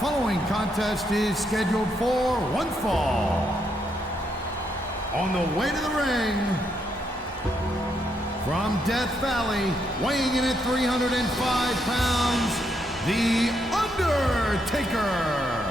following contest is scheduled for one fall. On the way to the ring, from Death Valley, weighing in at 305 pounds, the Undertaker.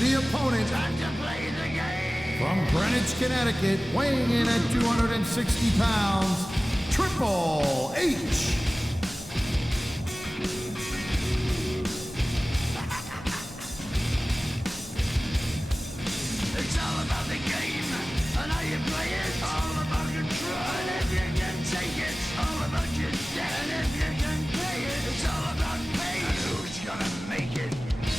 The opponent, time to play the game. From Greenwich, Connecticut, weighing in at 260 pounds, Triple H. It's all about the game and how you play it. All about control, and if you can take it, all about your debt. And if you can pay it, it's all about pain. And who's gonna make it?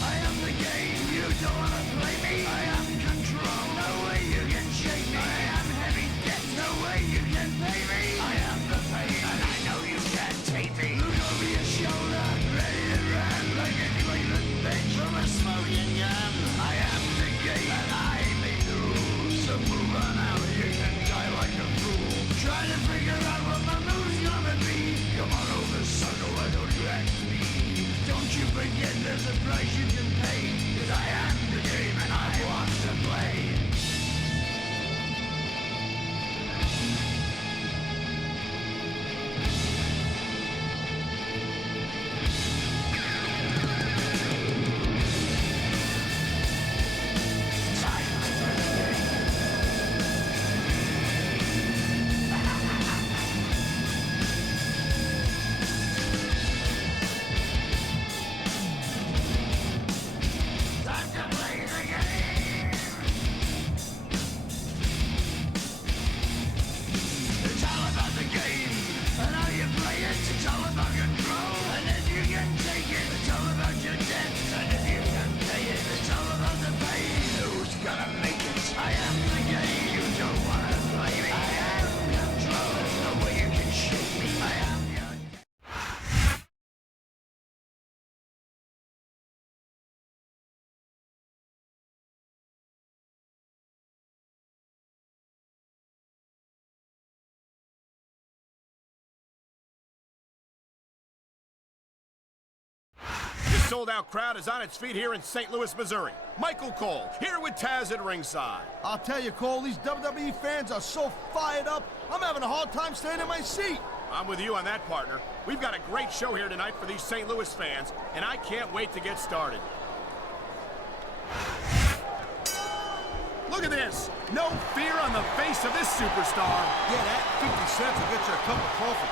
I am the game. You don't wanna play me. I am control. No way you can shake me. I am heavy debt. No way you can pay me. I am the pain, and I know you can't take me. Look over your shoulder, ready to run like a Cleveland bench from a smoking gun. I am the game, and I may lose. So move on out. You can die like a fool. Trying to figure out what my move's gonna be. Come on over, sucker. Why don't you ask me? Don't you forget there's a price you can pay. Cause I am the game and I want to play. Sold-out crowd is on its feet here in St. Louis, Missouri. Michael Cole, here with Taz at ringside. I'll tell you, Cole, these WWE fans are so fired up, I'm having a hard time staying in my seat. I'm with you on that, partner. We've got a great show here tonight for these St. Louis fans, and I can't wait to get started. Look at this. No fear on the face of this superstar. Yeah, that 50 cents will get you a cup of coffee.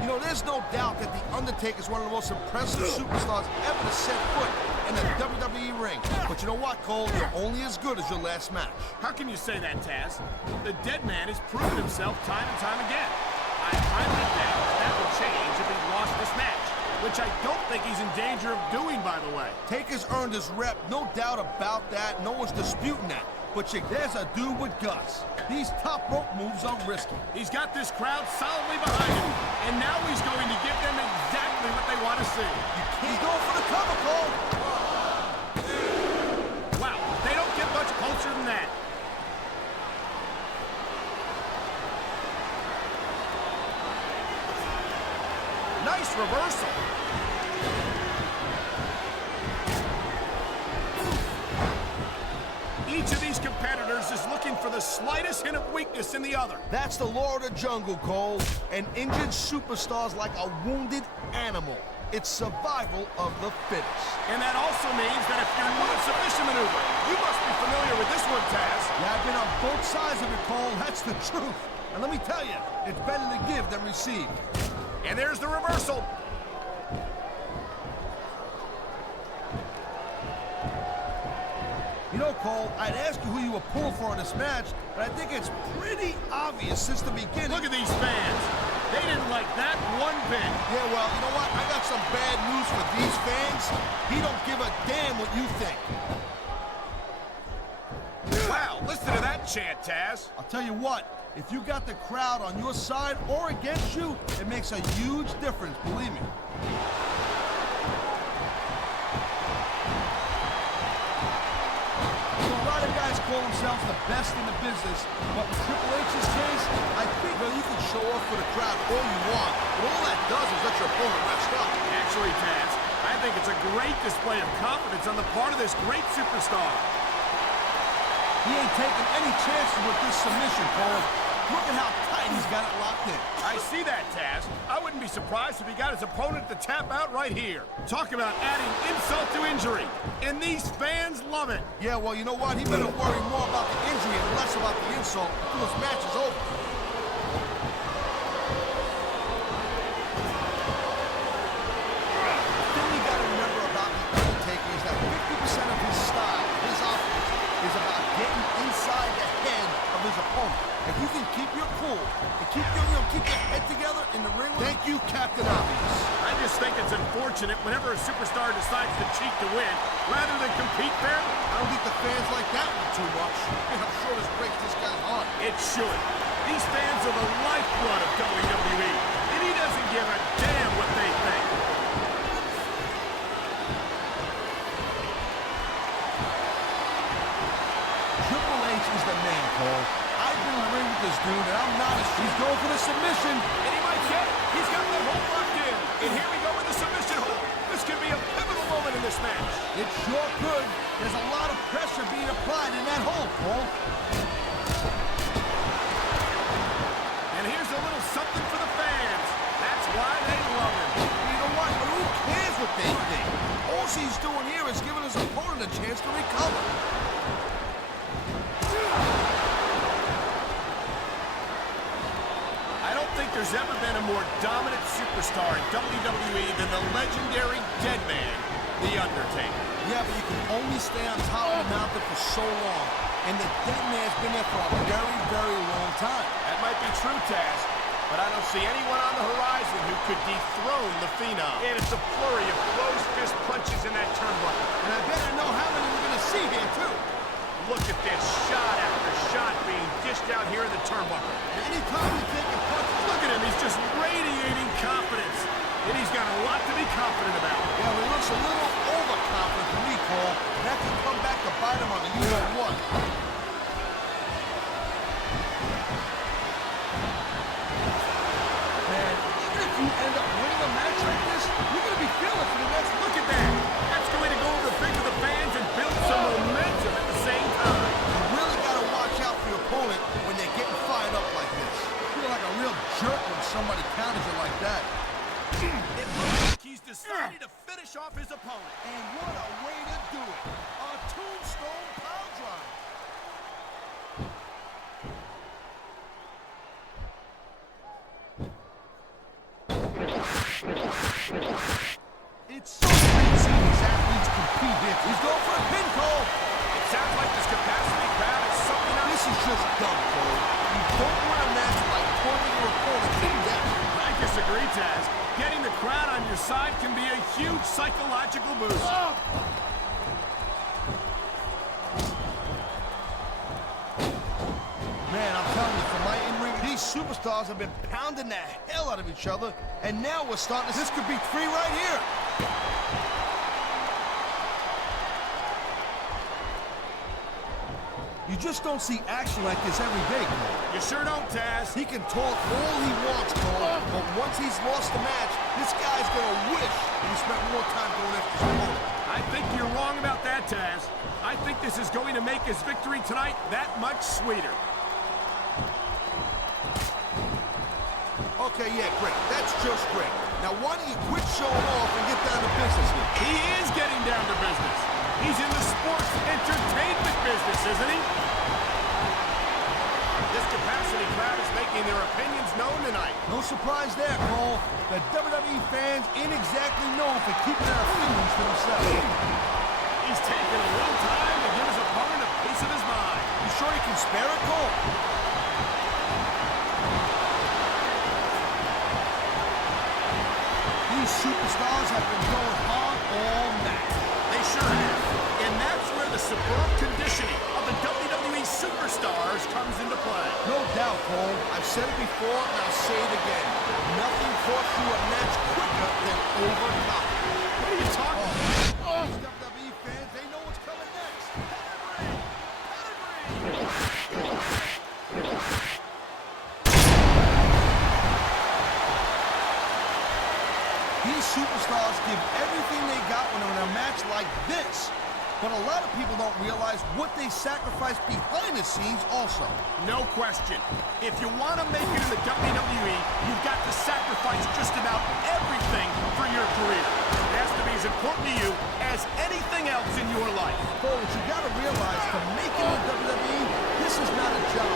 You know, there's no doubt that The Undertaker is one of the most impressive superstars ever to set foot in a WWE ring. But you know what, Cole? You're only as good as your last match. How can you say that, Taz? The dead man has proven himself time and time again. I highly doubt that will change if he lost this match, which I don't think he's in danger of doing, by the way. Taker's earned his rep, no doubt about that. No one's disputing that. But there's a dude with guts. These top rope moves are risky. He's got this crowd solidly behind him, and now he's going to give them exactly what they want to see. He's going for the cover, Cole. Wow, they don't get much closer than that. Nice reversal. Each of these competitors is looking for the slightest hint of weakness in the other. That's the law of the jungle, Cole. An injured superstar's like a wounded animal. It's survival of the fittest. And that also means that if you're not submission maneuver, you must be familiar with this one, Taz. Yeah, I've been on both sides of it, Cole. That's the truth. And let me tell you, it's better to give than receive. And there's the reversal. You know, Cole, I'd ask you who you were pulling for in this match, but I think it's pretty obvious since the beginning. Look at these fans. They didn't like that one bit. Yeah, well, you know what? I got some bad news for these fans. He don't give a damn what you think. Wow, listen to that chant, Taz. I'll tell you what, if you got the crowd on your side or against you, it makes a huge difference, believe me. Guys call themselves the best in the business, but in Triple H's case, I think you can show off for the crowd all you want, but all that does is let your opponent rest up. Actually, Taz, I think it's a great display of confidence on the part of this great superstar. He ain't taking any chances with this submission, Cole. Look at how tight he's got it locked in. I see that, Taz. I wouldn't be surprised if he got his opponent to tap out right here. Talk about adding insult to injury. And these fans love it. Yeah, well, you know what? He better worry more about the injury and less about the insult until this match is over. The thing you gotta remember about the Undertaker is that 50% of his style, his offense, is about getting inside the head of his opponent. If you can keep your cool and keep your head together in the ring. Thank you, Captain Obvious. I just think it's unfortunate whenever a superstar decides to cheat to win rather than compete fairly. I don't think the fans like that one too much. And I'm sure this breaks this guy's heart. It should. These fans are the lifeblood of WWE, and he doesn't give a damn what they think. Triple H is the man, Cole. I've been in the ring with this dude, and I'm not. He's going for the submission. And he might get it. He's got the hold locked in. And here we go with the submission hold. This could be a pivotal moment in this match. It sure could. There's a lot of pressure being applied in that hold, Cole. And here's a little something for the fans. That's why they love him. You know what? But who cares what they think? All he's doing here is giving his opponent a chance to recover. There's ever been a more dominant superstar in WWE than the legendary dead man, The Undertaker. Yeah, but you can only stay on top of the mountain for so long. And the dead man's been there for a very, very long time. That might be true, Taz, but I don't see anyone on the horizon who could dethrone the Phenom. And it's a flurry of closed fist punches in that turnbuckle. And I better know how many we're going to see here, too. Look at this shot after shot being dished out here in the turnbuckle. And anytime he's taking punches, look at him, he's just radiating confidence. And he's got a lot to be confident about. Yeah, he looks a little overconfident to me, Cole. That can come back to bite him on the you-know-what. Man, even if you end up winning a match like this, you're going to be feeling for the next... Look at that. That's going to go over big to the fans and build some momentum at the same time. You really got to watch out for your opponent when they're getting fired up like this. You feel like a real jerk when somebody counters you like that. It looks like he's decided to finish off his opponent. And what a way to do it. A tombstone pound drive. It's so crazy. just done, Cole. You don't win a match by pointing your opponent to death. I disagree, Taz. Getting the crowd on your side can be a huge psychological boost. Man, I'm telling you, from my in-ring, these superstars have been pounding the hell out of each other, and now we're starting to... This could be 3 right here. You just don't see action like this every day, Cole. You sure don't, Taz. He can talk all he wants, Cole, but once he's lost the match, this guy's gonna wish he spent more time going after his opponent. I think you're wrong about that, Taz. I think this is going to make his victory tonight that much sweeter. Okay, yeah, great. That's just great. Now, why don't you quit showing off and get down to business here? He is getting down to business. He's in the sports entertainment business, isn't he? This capacity crowd is making their opinions known tonight. No surprise there, Cole. The WWE fans ain't exactly known for keeping their opinions to themselves. He's taking a little time to give his opponent a piece of his mind. You sure you can spare it, Cole? These superstars have been going hard all match. They sure have. And that's where the superb conditioning of the WWE superstars comes into play. No doubt, Cole. I've said it before, and I'll say it again. Nothing costs you a match quicker than overtime. What are you talking about? These WWE fans, they know what's coming next. These superstars give everything they got when they're in a match like this. But a lot of people don't realize what they sacrifice behind the scenes also. No question. If you want to make it in the WWE, you've got to sacrifice just about everything for your career. It has to be as important to you as anything else in your life. But what you got to realize, to make it in the WWE, this is not a job.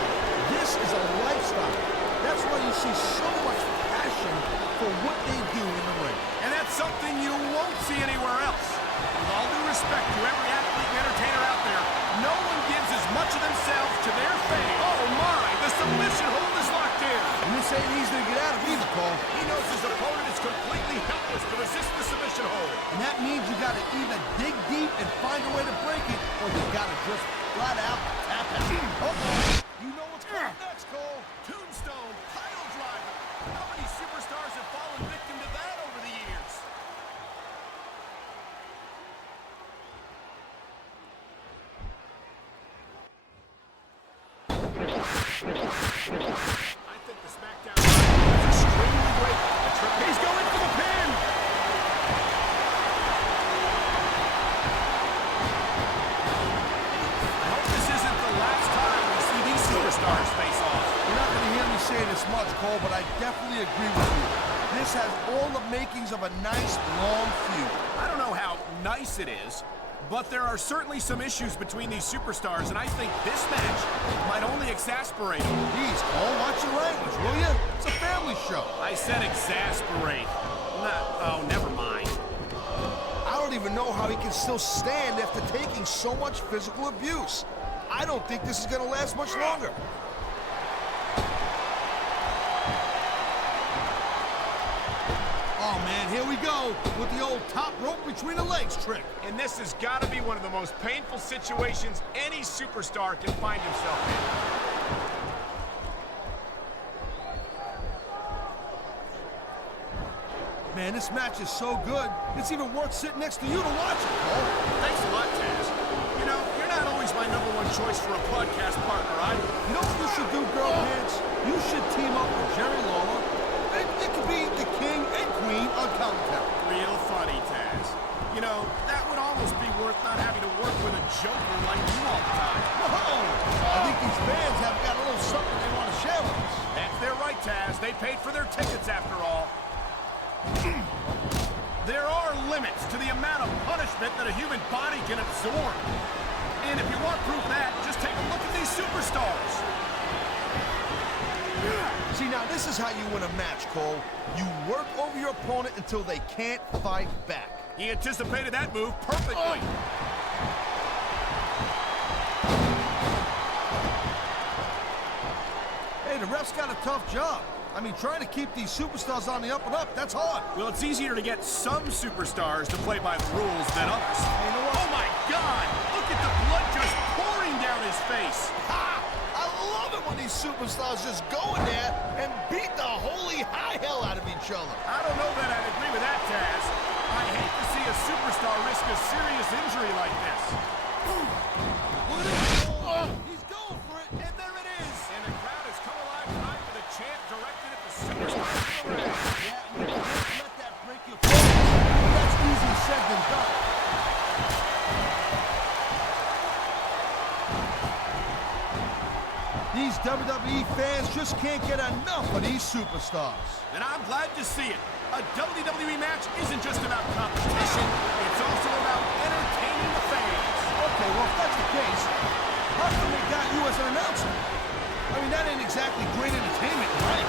This is a lifestyle. That's why you see so much passion for what they do in the ring. And that's something you won't see anywhere else. With all due respect to every athlete and entertainer out there, no one gives as much of themselves to their fame. Oh my, the submission hold is locked in. And this ain't easy to get out of either, Cole. He knows his opponent is completely helpless to resist the submission hold. And that means you got to either dig deep and find a way to break it, or you got to just flat out tap out. Uh-oh. You know what's coming next, Cole. Tombstone, pile driver. How many superstars have fallen victim to that over the years? I think the Smackdown is extremely great. He's going for the pin. I hope this isn't the last time we see these superstars face off. You're not going to hear me say this much, Cole, but I definitely agree with you. This has all the makings of a nice, long feud. I don't know how nice it is, but there are certainly some issues between these superstars, and I think this match might only exasperate them. Jeez, Cole, watch your language, will you? It's a family show. I said exasperate. Oh, never mind. I don't even know how he can still stand after taking so much physical abuse. I don't think this is going to last much longer. Oh, man, here we go with the old top rope between the legs trick. And this has got to be one of the most painful situations any superstar can find himself in. Man, this match is so good, it's even worth sitting next to you to watch it, Cole. Thanks a lot, Taz. You know, you're not always my #1 choice for a podcast partner, either. You know what you should do, girl pants? You should team up with Jerry Lawler. It could be the king and queen on commentary. Real funny, Taz. You know, that would almost be worth not having to work with a joker like you all the time. Whoa! I think these fans have got a little something they want to share with us. That's their right, Taz. They paid for their tickets after all. There are limits to the amount of punishment that a human body can absorb. And if you want proof of that, just take a look at these superstars. See, now this is how you win a match, Cole. You work over your opponent until they can't fight back. He anticipated that move perfectly. Ralph's got a tough job. I mean, trying to keep these superstars on the up and up, that's hard. Well, it's easier to get some superstars to play by the rules than others. You know what? Oh, my God! Look at the blood just pouring down his face. Ha! I love it when these superstars just go in there and beat the holy high hell out of each other. I don't know that I'd agree with that, Taz. I hate to see a superstar risk a serious injury like this. Look at this. Oh, he's going for it, and there it is. And the crowd has come alive tonight with a chant directed at the superstar. Yeah, you can't let that break your focus. That's easier said than done. These WWE fans just can't get enough of these superstars. And I'm glad to see it. A WWE match isn't just about competition, it's also about entertaining the fans. Okay, well, if that's the case, how come they got you as an announcer? I mean, that ain't exactly great entertainment, right?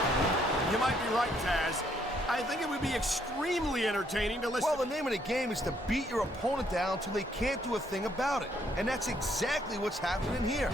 You might be right, Taz. I think it would be extremely entertaining to listen. Well, the name of the game is to beat your opponent down till they can't do a thing about it. And that's exactly what's happening here.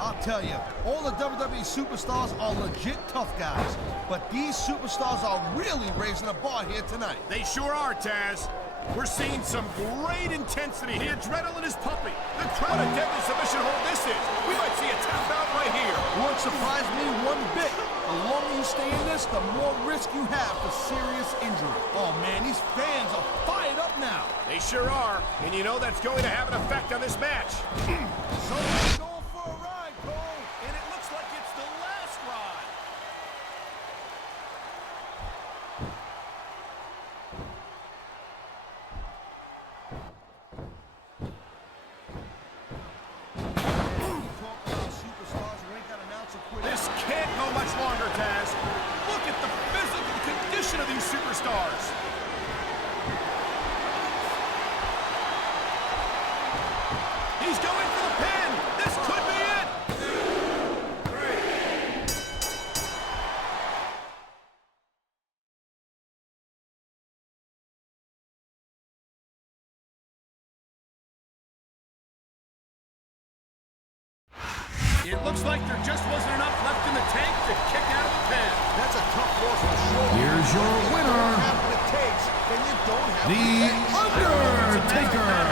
I'll tell you, all the WWE superstars are legit tough guys, but these superstars are really raising the bar here tonight. They sure are, Taz. We're seeing some great intensity. The adrenaline is pumping. The crowd of deadly submission hold this is. We might see a tap out right here. Won't surprise me one bit. The longer you stay in this, the more risk you have for serious injury. Oh man, these fans are fired up now. They sure are, and you know that's going to have an effect on this match. So let's go for a ride, Cole. And it looks like it's the last ride. This can't go much longer, Taz. Look at the physical condition of these superstars. He's going for the pin. This could be it. 2, 3. It looks like there just wasn't enough left in the tank to kick out of the pin. That's a tough loss for sure. Here's your winner, If you don't have what it takes, then you don't have The what it takes. Undertaker.